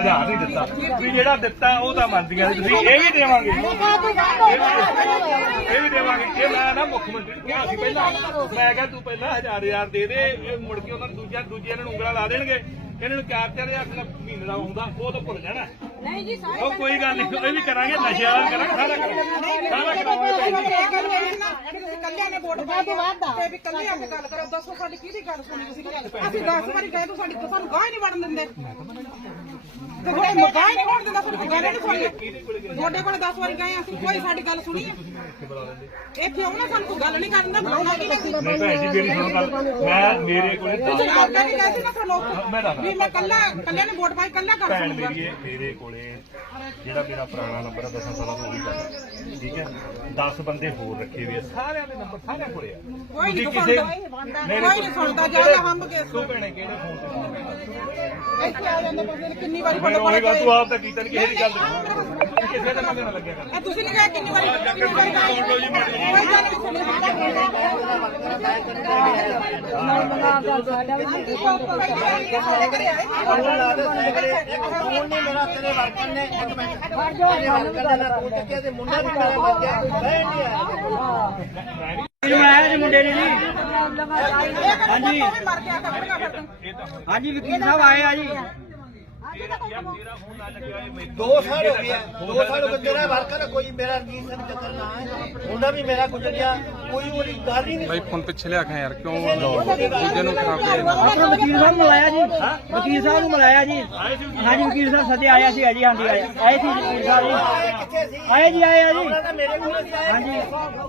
ਹਜ਼ਾਰ ਨਹੀਂ ਦਿੱਤਾ। ਵੀ ਜਿਹੜਾ ਦਿੱਤਾ ਉਹ ਤਾਂ ਮੰਨਦੀਆਂ ਨੇ ਤੁਸੀਂ ਇਹ ਵੀ ਦੇਵਾਂਗੇ। ਇਹ ਵੀ ਦੇਵਾਂਗੇ। ਇਹ ਮੈਂ ਨਾ ਮੁੱਖ ਮੰਤਰੀ ਨੂੰ ਕਿਹਾ ਸੀ ਪਹਿਲਾਂ। ਮੈਂ ਕਿਹਾ ਤੂੰ ਪਹਿਲਾਂ ਹਜ਼ਾਰ ਹਜ਼ਾਰ ਦੇ ਦੇ। ਇਹ ਮੁੜ ਕੇ ਉਹਨਾਂ ਨੂੰ ਦੂਜਾ ਦੂਜਿਆਂ ਨੂੰ ਉਂਗਲਾਂ ਲਾ ਦੇਣਗੇ। ਇਹਨਾਂ ਨੂੰ ਚਾਰ ਚਾਰ ਹਜ਼ਾਰ ਦਾ ਮਹੀਨੇ ਦਾ ਆਉਂਦਾ। ਉਹ ਤਾਂ ਭੁੱਲ ਜਾਣਾ। ਨਹੀਂ ਜੀ ਸਾਰੇ ਉਹ ਕੋਈ ਗੱਲ ਨਹੀਂ। ਇਹ ਵੀ ਕਰਾਂਗੇ। ਨਸ਼ੇ ਵਾਲਾ ਕਰਾਂਗੇ। ਸਾਰਾ ਕਰਾਂਗੇ ਸਾਰਾ ਕਰਾਂਗੇ ਕੱਲਿਆਂ ਨੇ ਵੋਟ ਪਾਈ ਤੇ ਵੀ ਕੱਲੇ ਆ ਕੇ ਗੱਲ ਕਰੋ। ਦੱਸੋ ਸਾਡੀ ਕਿਹਦੀ ਗੱਲ ਸੁਣੀ ਤੁਸੀਂ ਅਸੀਂ 10 ਵਾਰੀ ਗਏ ਤੂੰ ਸਾਡੀ ਸਾਨੂੰ ਗਾਹ ਹੀ ਨਹੀਂ ਵੜਨ ਦਿੰਦੇ। ਤੇ ਕੋਈ ਮਗਾ ਹੀ ਨਹੀਂ ਵੜਨ ਦਿੰਦਾ ਸਾਡੀ ਗੱਲ ਨਹੀਂ ਸੁਣੀ ਤੁਹਾਡੇ ਕੋਲ 10 ਵਾਰੀ ਗਏ ਅਸੀਂ ਕੋਈ ਸਾਡੀ ਗੱਲ ਸੁਣੀ ਹੈ ਇੱਥੇ ਆਉਣਾ ਸਾਨੂੰ ਕੋਈ ਗੱਲ ਨਹੀਂ ਕਰਨ ਦਾ ਬੁਲਾਉਣਾ ਕੀ ਨਹੀਂ ਨਹੀਂ ਭੈਣ ਜੀ ਮੇਰੀ ਸੁਣੋ ਗੱਲ। ਮੈਂ ਮੇਰੇ ਕੋਲੇ ਤੁਸੀਂ ਦਸ- ਗੱਲ ਨਹੀਂ ਗਏ ਸੀ ਨਾ ਸਾਨੂੰ। ਮੈਂ ਦੱਸਦਾ। ਵੀ ਮੈਂ ਕੱਲਾ ਕੱਲਿਆਂ ਨੇ ਵੋਟ ਪਾਈ ਕੱਲਾ ਕਰ ਭੈਣ ਸਕੂੰਗਾ ਮੇਰੀ ਇਹ ਮੇਰੇ ਕੋਲੇ ਜਿਹੜਾ ਮੇਰਾ ਪੁਰਾਣਾ ਨੰਬਰ ਹੈ 10 ਸਾਲਾਂ ਤੋਂ ਉਹੀ ਚੱਲਦਾ ਠੀਕ ਹੈ? 10 ਬੰਦੇ ਹੋਰ ਰੱਖੇ ਹੋਏ ਆ ਸਾਰਿਆਂ ਦੇ ਨੰਬਰ ਸਾਰਿਆਂ ਕੋਲੇ ਆ। ਕੋਈ ਨਹੀਂ ਤੁਸੀਂ ਸੁਣਦਾ। ਨਹੀਂ, ਕੋਈ ਨਹੀਂ ਸੁਣਦਾ ਜ਼ਿਆਦਾ ਹੰਬ ਕੇ ਤੂੰ ਭੈਣੇ ਕਿਹੜੇ ਫੋਨ ਤੇ ਇੱਥੇ ਆ ਜਾਂਦੇ ਬੰਦੇ ਨੇ ਕਿੰਨੀ ਵਾਰੀ ਮੈਂ ਤੁਹਾਡੇ ਉਹੀ ਗੱਲ ਕੋਲ ਤੂੰ ਆਪ ਤਾਂ ਕੀਤਾ ਨਹੀਂ ਕਿਸੇ ਗੱਲ। ਕਿਸੇ ਦੇ ਲੱਗਿਆ ਕਰ। ਤੁਸੀਂ ਨਹੀਂ ਕਿੰਨੀ ਵਾਰੀ? ਕਿੰਨੀ ਵਾਰੀ ਗੱਲ ਮੁੰਡਾ ਵੀ ਮੇਰਾ ਲੱਗਿਆ ਕੋਈ ਬਹਿ ਨਹੀਂ ਆਇਆ ਬਣਾਇਆ ਜੀ ਮੁੰਡੇ ਨੇ ਜੀ ਹਾਂਜੀ ਹਾਂਜੀ ਵਕੀਲ ਸਾਹਿਬ ਆਏ ਆ ਜੀ। ਦੋ ਸਾਲ ਹੋ ਗਏ ਆ। ਦੋ ਸਾਲ ਹੋ ਗਏ ਤੇਰਾ ਵਰਕਰ ਕੋਈ ਮੇਰਾ ਰਣਜੀਤ ਸਿੰਘ ਚੱਕਰ ਨਾ ਹੈ ਮੁੰਡਾ ਵੀ ਮੇਰਾ ਗੁਜ਼ਰ ਗਿਆ ਕੋਈ ਉਹਦੀ ਗੱਲ ਹੀ ਨਹੀਂ ਭਾਈ ਫੋਨ ਪਿੱਛੇ ਲਿਆ ਕੇ ਯਾਰ ਕਿਉਂ ਦੂਜੇ ਨੂੰ ਖਰਾਬ ਕਰੇ ਆਪਣਾ ਵਕੀਲ ਸਾਹਿਬ ਨੂੰ ਮਿਲਾਇਆ ਜੀ। ਵਕੀਲ ਸਾਹਿਬ ਨੂੰ ਮਿਲਾਇਆ ਜੀ। ਹਾਂਜੀ ਵਕੀਲ ਸਾਹਿਬ ਸਦੇ ਆਇਆ ਸੀ ਜੀ ਹਾਂਜੀ ਆਏ। ਆਏ ਸੀ ਵਕੀਲ ਸਾਹਿਬ ਜੀ। ਆਏ ਜੀ ਆਏ ਆ ਜੀ। ਹਾਂਜੀ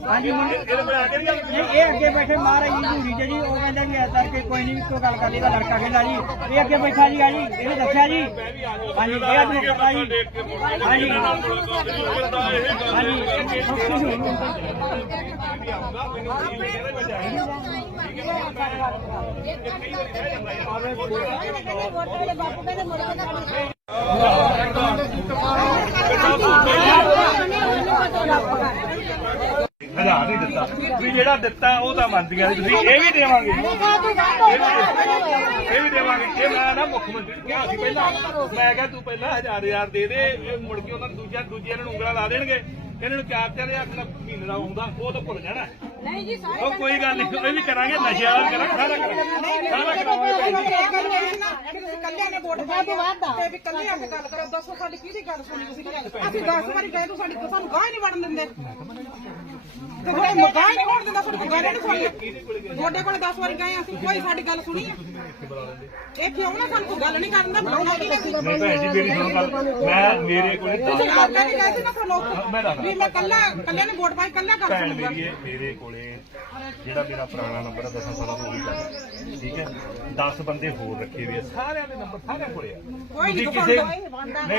ਹਾਂਜੀ ਨਹੀਂ ਇਹ ਅੱਗੇ ਬੈਠੇ ਮਹਾਰਾਜ ਜੀ ਧੂਰੀ ਜੀ ਉਹ ਕਹਿੰਦਾ ਜੀ ਐਸਾ ਕਿ ਕੋਈ ਨਹੀਂ ਇੱਕੋ ਗੱਲ ਕਰ ਲਈ ਦਾ ਲੜਕਾ ਕਹਿੰਦਾ ਜੀ। ਇਹ ਅੱਗੇ ਬੈਠਾ ਜੀ ਆ ਜੀ ਇਹਨੇ ਦੱਸਿਆ ਜੀ। ਹਾਂਜੀ ਇਹ ਆਦਮੀ ਪਤਾ ਜੀ। ਹਾਂਜੀ। ਬਾਪੂ ਕਹਿੰਦੇ ਮੁੜ ਕੇ ਨਾ ਹਜ਼ਾਰ ਨਹੀਂ। ਦਿੱਤਾ। ਵੀ ਜਿਹੜਾ ਦਿੱਤਾ ਉਹ ਤਾਂ ਮੰਨਦੀਆਂ ਨੇ ਤੁਸੀਂ ਇਹ ਵੀ ਦੇਵਾਂਗੇ। ਇਹ ਵੀ ਦੇਵਾਂਗੇ। ਇਹ ਮੈਂ ਨਾ ਮੁੱਖ ਮੰਤਰੀ ਨੂੰ ਕਿਹਾ ਸੀ ਪਹਿਲਾਂ। ਮੈਂ ਕਿਹਾ ਤੂੰ ਪਹਿਲਾਂ ਹਜ਼ਾਰ ਹਜ਼ਾਰ ਦੇ ਦੇ ਇਹ ਮੁੜ ਕੇ ਉਹਨਾਂ ਨੂੰ ਦੂਜਾ ਦੂਜਿਆਂ ਨੂੰ ਉਂਗਲਾਂ ਲਾ ਦੇਣਗੇ। ਇਹਨਾਂ ਨੂੰ ਚਾਰ ਚਾਰ ਹਜ਼ਾਰ ਦਾ ਮਹੀਨੇ ਦਾ ਆਉਂਦਾ ਉਹ ਤਾਂ ਭੁੱਲ ਜਾਣਾ। ਨਹੀਂ ਜੀ ਸਾਰੇ ਉਹ ਕੋਈ ਗੱਲ ਨਹੀਂ ਇਹ ਵੀ ਕਰਾਂਗੇ ਨਸ਼ੇ ਵਾਲਾ ਕਰਾਂਗੇ ਸਾਰਾ ਕਰਾਂਗੇ। ਸਾਰਾ ਕਰਾਂਗੇ ਕੱਲਿਆਂ ਨੇ ਵੋਟ ਪਾਈ ਤੇ ਵੀ ਕੱਲੇ ਆ ਕੇ ਗੱਲ ਕਰੋ ਦੱਸੋ ਸਾਡੀ ਕਿਹਦੀ ਗੱਲ ਸੁਣੀ ਤੁਸੀਂ ਅਸੀਂ 10 ਵਾਰੀ ਗਏ ਤੂੰ ਸਾਡੀ ਸਾਨੂੰ ਗਾਹ ਨਹੀਂ ਵੜਨ ਦਿੰਦੇ। ਤੇ ਕੋਈ ਮਗਾ ਹੀ ਨਹੀਂ ਵੜਨ ਦਿੰਦਾ ਸਾਡੀ ਕੋਈ ਗੱਲ ਨਹੀਂ ਸੁਣੀ ਤੁਹਾਡੇ ਕੋਲ 10 ਵਾਰੀ ਗਏ ਅਸੀਂ ਕੋਈ ਸਾਡੀ ਗੱਲ ਸੁਣੀ ਹੈ ਇੱਥੇ ਆਉਣਾ ਸਾਨੂੰ ਕੋਈ ਗੱਲ ਨਹੀਂ ਕਰਨ ਦਾ ਬੁਲਾਉਣਾ ਕੀ ਨਹੀਂ ਨਹੀਂ ਭੈਣ ਜੀ ਮੇਰੀ ਸੁਣੋ ਗੱਲ ਮੈਂ ਮੇਰੇ ਕੋਲੇ ਤੁਸੀਂ ਦਸ- ਗੱਲ ਨਹੀਂ ਗਏ ਸੀ ਨਾ ਸਾਨੂੰ ਮੈਂ ਦੱਸਦਾ। ਵੀ ਮੈਂ ਕੱਲਾ ਕੱਲਿਆਂ ਨੇ ਵੋਟ ਪਾਈ ਕੱਲਾ ਕਰ ਭੈਣ ਸਕੂੰਗਾ ਮੇਰੀ ਇਹ ਮੇਰੇ ਕੋਲੇ ਜਿਹੜਾ ਮੇਰਾ ਪੁਰਾਣਾ ਨੰਬਰ ਹੈ 10 ਸਾਲਾਂ ਤੋਂ ਉਹੀ ਚੱਲਦਾ ਠੀਕ ਹੈ? 10 ਬੰਦੇ ਹੋਰ ਰੱਖੇ ਹੋਏ ਆ ਸਾਰਿਆਂ ਦੇ ਨੰਬਰ ਸਾਰਿਆਂ ਕੋਲੇ ਆ। ਕੋਈ ਨਹੀਂ ਸੁਣਦਾ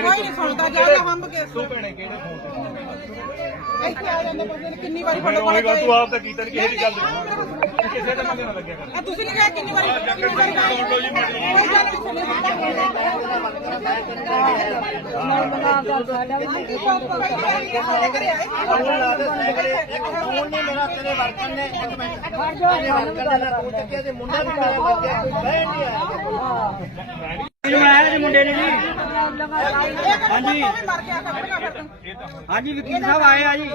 ਕੋਈ ਨਹੀਂ ਸੁਣਦਾ ਜ਼ਿਆਦਾ ਹੰਬ ਕੇ। ਤੂੰ ਭੈਣੇ ਕਿਹੜੇ ਫੋਨ ਤੇ ਇੱਥੇ ਆ ਜਾਂਦੇ ਬੰਦੇ ਨੇ ਕਿੰਨੀ ਵਾਰੀ ਤੁਹਾਡੇ ਕੋਲ ਤੂੰ ਆਪ ਤਾਂ ਕੀਤਾ ਨਹੀਂ ਕਿਸੇ ਦੀ ਗੱਲ ਨਹੀਂ। ਕਿਸੇ ਦੇ ਮੰਗੇ ਨਾ ਲੱਗਿਆ ਕਰ ਤੁਸੀਂ ਨਹੀਂ ਗਏ ਕਿੰਨੀ ਵਾਰੀ ਕਿੰਨੀ ਵਾਰੀ ਗਏ ਕੋਈ ਗੱਲ ਨਹੀਂ ਸੁਣੀ ਇੱਕ ਫੋਨ ਨਹੀਂ। ਮੇਰਾ ਤੇਰੇ ਵਰਕਰ ਨੇ ਇੱਕ ਮਿੰਟ ਤੇਰੇ ਵਰਕਰ ਦਾ ਨਾ ਤੂੰ ਚੱਕਿਆ ਤੇ ਮੁੰਡਾ ਵੀ ਮੇਰਾ ਲੱਗਿਆ ਕੋਈ ਬਹਿ ਨਹੀਂ ਆਇਆ ਵਕੀਲ ਬਣਾਇਆ ਜੀ ਮੁੰਡੇ ਨੇ ਜੀ ਹਾਂਜੀ ਮਰ ਗਿਆ ਕੱਪੜੀਆਂ ਫਿਰ ਤੂੰ। ਹਾਂਜੀ ਵਕੀਲ ਸਾਹਿਬ ਆਏ ਆ ਜੀ।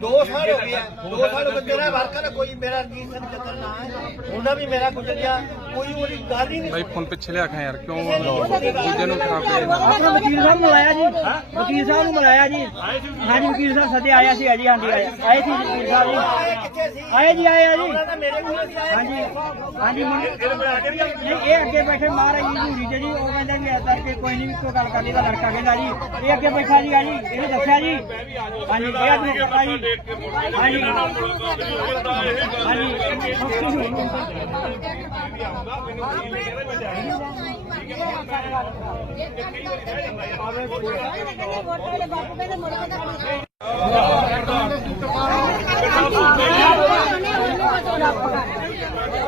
ਦੋ ਸਾਲ ਹੋ ਗਏ ਆ। ਦੋ ਸਾਲ ਹੋ ਗਏ ਤੇਰਾ ਵਰਕਰ ਕੋਈ ਮੇਰਾ ਰਣਜੀਤ ਸਿੰਘ ਚੱਕਰ ਨਾ ਹੈ ਮੁੰਡਾ ਵੀ ਮੇਰਾ ਗੁਜ਼ਰ ਗਿਆ ਕੋਈ ਉਹਦੀ ਗੱਲ ਹੀ ਨਹੀਂ ਭਾਈ ਫੋਨ ਪਿੱਛੇ ਲਿਆ ਕੇ ਯਾਰ ਕਿਉਂ ਦੂਜੇ ਨੂੰ ਖਰਾਬ ਕਰੇ ਆਪਣਾ ਵਕੀਲ ਸਾਹਿਬ ਨੂੰ ਮਿਲਾਇਆ ਜੀ। ਵਕੀਲ ਸਾਹਿਬ ਨੂੰ ਮਿਲਾਇਆ ਜੀ। ਹਾਂਜੀ ਵਕੀਲ ਸਾਹਿਬ ਸਦੇ ਆਇਆ ਸੀ ਜੀ ਹਾਂਜੀ ਆਏ। ਆਏ ਸੀ ਵਕੀਲ ਸਾਹਿਬ ਜੀ। ਕਿੱਥੇ ਸੀ? ਆਏ ਜੀ ਆਏ ਆ ਜੀ। ਤਾਂ ਮੇਰੇ ਕੋਲ ਸੀ ਆਇਆ ਹਾਂਜੀ ਹਾਂਜੀ। ਨਹੀਂ ਇਹ ਅੱਗੇ ਬੈਠੇ ਮਹਾਰਾਜ ਜੀ ਧੂਰੀ ਜੀ ਉਹ ਕਹਿੰਦਾ ਜੀ ਐਸਾ ਕਿ ਕੋਈ ਨਹੀਂ ਇੱਕੋ ਗੱਲ ਕਰ ਲਈ ਦਾ ਲੜਕਾ ਕਹਿੰਦਾ ਜੀ। ਇਹ ਅੱਗੇ ਬੈਠਾ ਜੀ ਆ ਜੀ ਇਹਨੇ ਦੱਸਿਆ ਜੀ। ਹਾਂਜੀ ਇਹ ਜੀ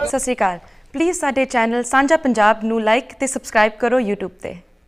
ਸਤਿ ਸ਼੍ਰੀ ਅਕਾਲ। ਪਲੀਜ਼ ਸਾਡੇ ਚੈਨਲ ਸਾਂਝਾ ਪੰਜਾਬ ਨੂੰ ਲਾਈਕ ਤੇ ਸਬਸਕ੍ਰਾਈਬ ਕਰੋ YouTube ਤੇ।